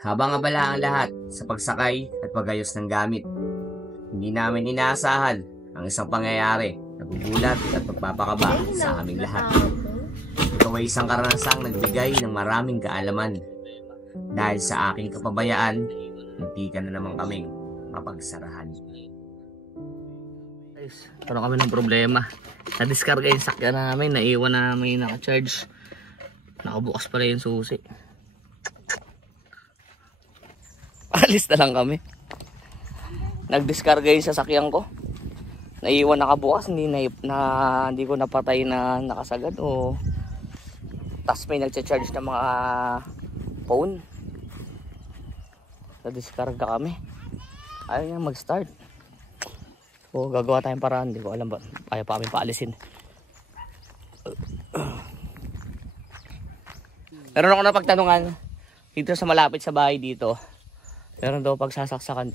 Habang abala ang lahat sa pagsakay at pagayos ng gamit, hindi namin inaasahan ang isang pangyayari na gugulat at magpapakaba sa aming lahat. Ito ay isang karanasang nagbigay ng maraming kaalaman. Dahil sa aking kapabayaan, hindi ka na naman kaming mapagsarahan. Guys, karoon kami ng problema. Na-discarga yung sakyan namin, naiwan na namin yung naka-charge. Nakabukas pala yung susi. Alis na lang kami. Nag-discarga yung sasakyan ko. Naiwan nakabukas, hindi ko napatay na nakasagad o tas may nagcha-charge ng mga phone. Na-discarga kami. Ayaw niya mag-start. So gagawa tayong paraan, hindi ko alam ba ayaw pa kami paalisin. Meron ako napagtanungan dito sa malapit sa bahay dito. Meron daw pagsasaksakan,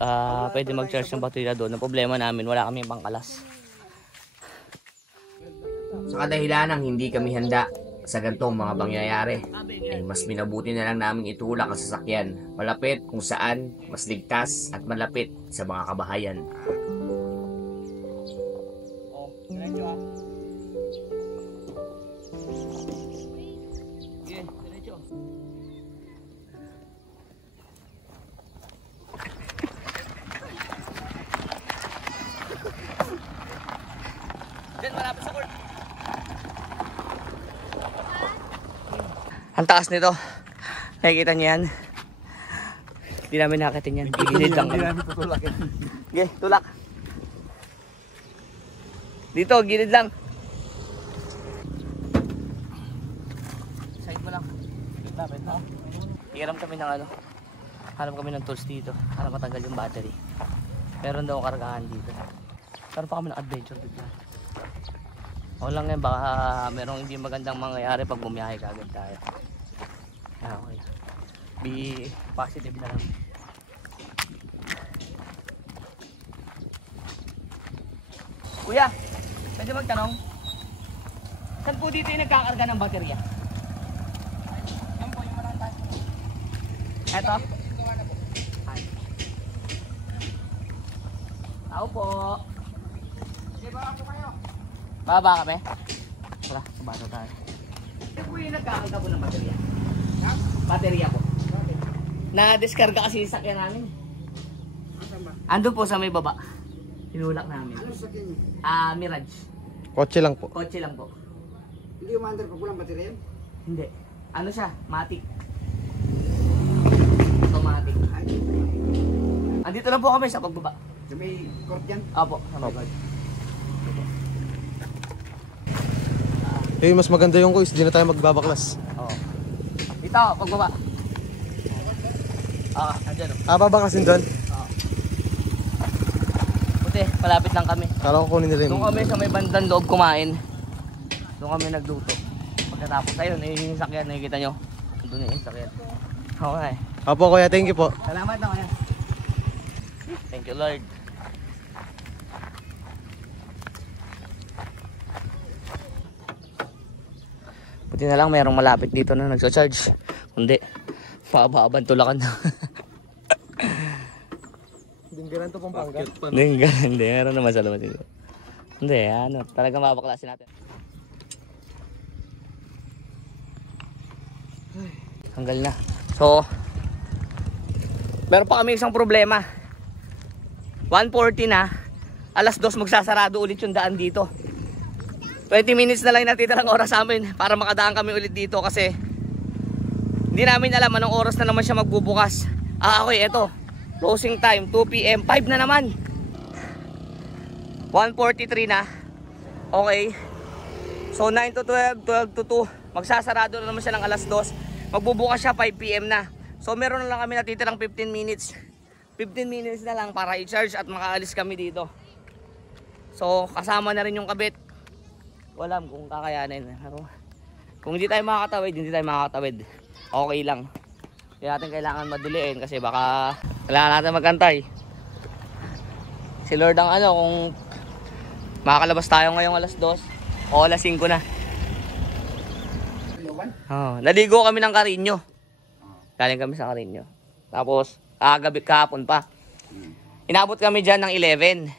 pwede mag-charge ng baterya doon. Ang problema namin, wala kami pangkalas. Sa kadahilan ng hindi kami handa sa ganitong mga pangyayari, ay mas minabuti na lang namin itulak ang sasakyan malapit kung saan mas ligtas at malapit sa mga kabahayan. Ang taas nito. Nakikita niyo yan. Hindi namin nakatin yan. Gilid lang. Okay, tulak. Dito, gilid lang. Side mo lang. Lapit na. Hiram kami ng ano. Hanap kami ng tools dito. Para matanggal yung battery. Meron daw kargahan dito. Meron pa kami ng adventure dito. O lang yan, baka merong hindi magandang mangyayari pag bumiyahe kagad tayo. Okay. Be positive na lang. Kuya, pwede magtanong? Saan po dito yung nagkakarga ng baterya? Yan po, yung marang tayo. Eto? Ay. Tao po. Sige, baka po kayo. Baba kami? Wala, sabado tayo. Yan po yung nagkakarga po ng baterya. Baterya po. Na-discarga kasi yung sakyan namin. Andun po sa may baba. Tinulak namin. Ano sa sakyan niyo? Mirage. Kotse lang po. Kotse lang po. Hindi umandar pag walang baterya? Hindi. Ano siya? Matic. Automatic. Andito lang po kami sa pagbaba. Sa may court dyan? Opo. Sa may baba. Eh, mas maganda yung kuis, di na tayo magbabaklas. Oo. Dito, pagbaba. Andyan o. Babaklasin doon? Buti, malapit lang kami. Kala ko kunin nila yung... Doon kami sa may bandang loob kumain. Doon kami nagluto. Pagkatapos tayo, yung sakyan, nakikita nyo. Doon yung sakyan. Okay. Apo kuya, thank you po. Salamat na kaya. Thank you Lord. Buti na lang mayroong malapit dito na nagsa-charge. Kundi, mababantulakan na. Dinggaran to Pampanga. Hindi, meron naman sa labas dito. Hindi, ano, talagang mabaklasin natin. Hanggal na. So, meron pa kami isang problema. 1:40 na, alas 2 magsasarado ulit yung daan dito. 20 minutes na lang natitirang oras sa amin para makadaan kami ulit dito kasi hindi namin alam anong oras na naman siya magbubukas. Okay, eto. Closing time, 2 PM, 5 na naman. 1:43 na. Okay. So 9 to 12, 12 to 2. Magsasarado na naman siya ng alas 2. Magbubukas siya 5 PM na. So meron na lang kami natitirang 15 minutes. 15 minutes na lang para i-charge at makaalis kami dito. So kasama na rin yung kabit. Wala kung kakayanin. Pero kung hindi tayo makakatawid, hindi tayo makakatawid. Okay lang. Hindi natin kailangan maduliin kasi baka kailangan natin magantay. Si Lord ang ano, kung makakalabas tayo ngayong alas 2 o alas 5 na. Naligo kami ng Carino. Galing kami sa Carino. Tapos, gabi kahapon pa. Inabot kami dyan ng 11.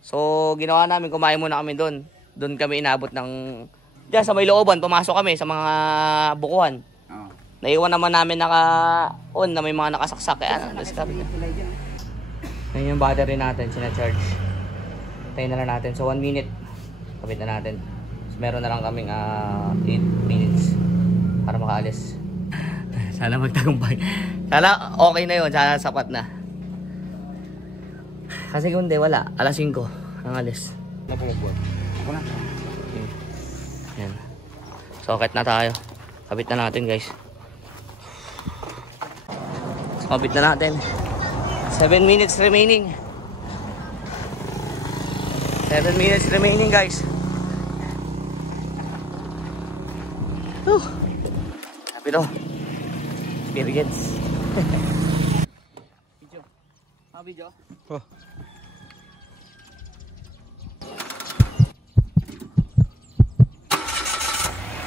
So, ginawa namin, kumain muna kami doon. Doon kami inabot ng... Diyan sa may looban, pumasok kami sa mga bukuhan. Oo. Naiwan naman namin naka-on na may mga nakasaksak. Kaya discard na. Ngayon yung battery natin, sina-charge. Tayo na lang natin. So 1 minute, kapit na natin. So, meron na lang kaming 8 minutes para makaalis. Sana magtagumpay. Sana okay na yun. Sana sapat na. Kasi kung hindi, wala. Alas 5 ang alis. Ako na. Okay. Yan. So kahit na tayo. Kapit na natin guys. So, kapit na natin. 7 minutes remaining. 7 minutes remaining guys. Whew. Happy to. Experience. Video. Video. Oh.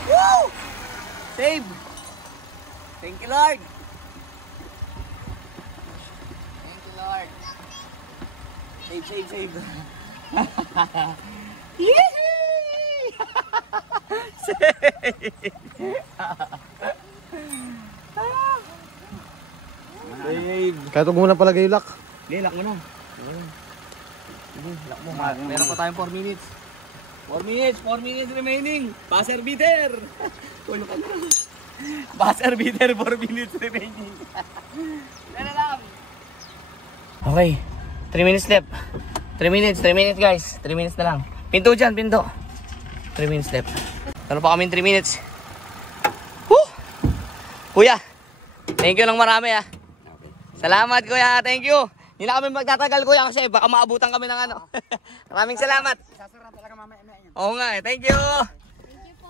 Woo! Save! Thank you, Lord! Thank you, Lord! Save, save, save! Yee! Save! Save! Kahit huwag mo na palagay yung lock. Hindi, lock mo na. Lock mo. Meron pa tayong 4 minutes. 4 minutes remaining. Buzzer beater. Tulog ka na. Buzzer beater, 4 minutes remaining. Yan na lang. Okay. 3 minutes left. 3 minutes guys. 3 minutes na lang. Pinto dyan, pinto. 3 minutes left. Meron pa kami 3 minutes. Woo! Kuya, thank you lang marami ah. Salamat kuya, thank you. Hindi na kami magtatagal kuya kasi baka maabutan kami ng ano. Maraming salamat. Sasara talaga mamaya yan. Oo nga eh, thank you. Thank you po.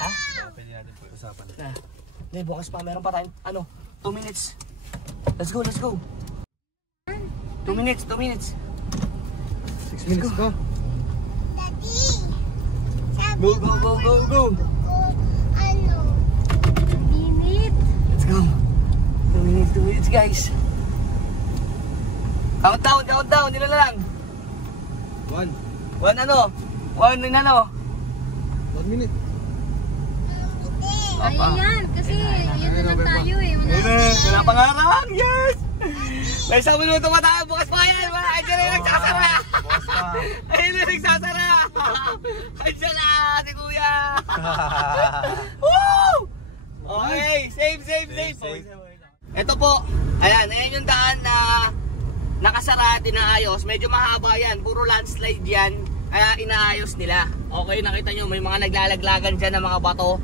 Ha? Pwede natin pag-usapan. Hindi, bukas pa. Meron pa tayong, 2 minutes. Let's go, let's go. 2 minutes, 2 minutes. 6 minutes go. Go, go, go, go, go. Minute. Let's go. 2 minutes guys. Countdown, countdown. Hindi na lang. 1 1 minute. Ayaw yan. Kasi yun naman tayo eh. Wala pang harang. Yes! May 1 minuto pa tayo. Bukas pa yan. Ayun na nagsasara. Bukas pa. Ayun na nagsasara. Ayun na si kuya. Woo! Okay. Save. Ito po. Ayan yung daan na nakasara, inaayos. Medyo mahaba yan. Puro landslide yan. Kaya inaayos nila. Okay, nakita nyo. May mga naglalaglagan dyan ng mga bato.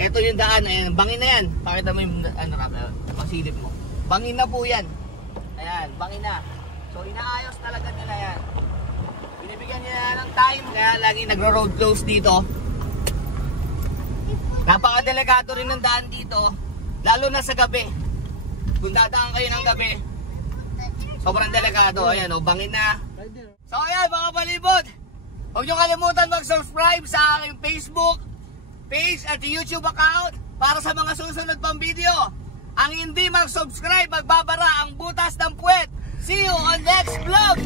Ito yung daan. Ayan, bangin na yan. Pakita mo yung pagsilip mo. Bangin na po yan. Ayan, bangin na. So, inaayos talaga nila yan. Binibigyan nila ng time. Kaya lagi nagro-road close dito. Napakadelikado rin ng daan dito. Lalo na sa gabi. Kung dadaan kayo ng gabi, sobrang delikado. Ayan, bangin na. So, ayan, mga palibot. Huwag nyo kalimutan mag-subscribe sa aking Facebook page at YouTube account para sa mga susunod pang video. Ang hindi mag-subscribe, magbabara ang butas ng puwet. See you on next vlog!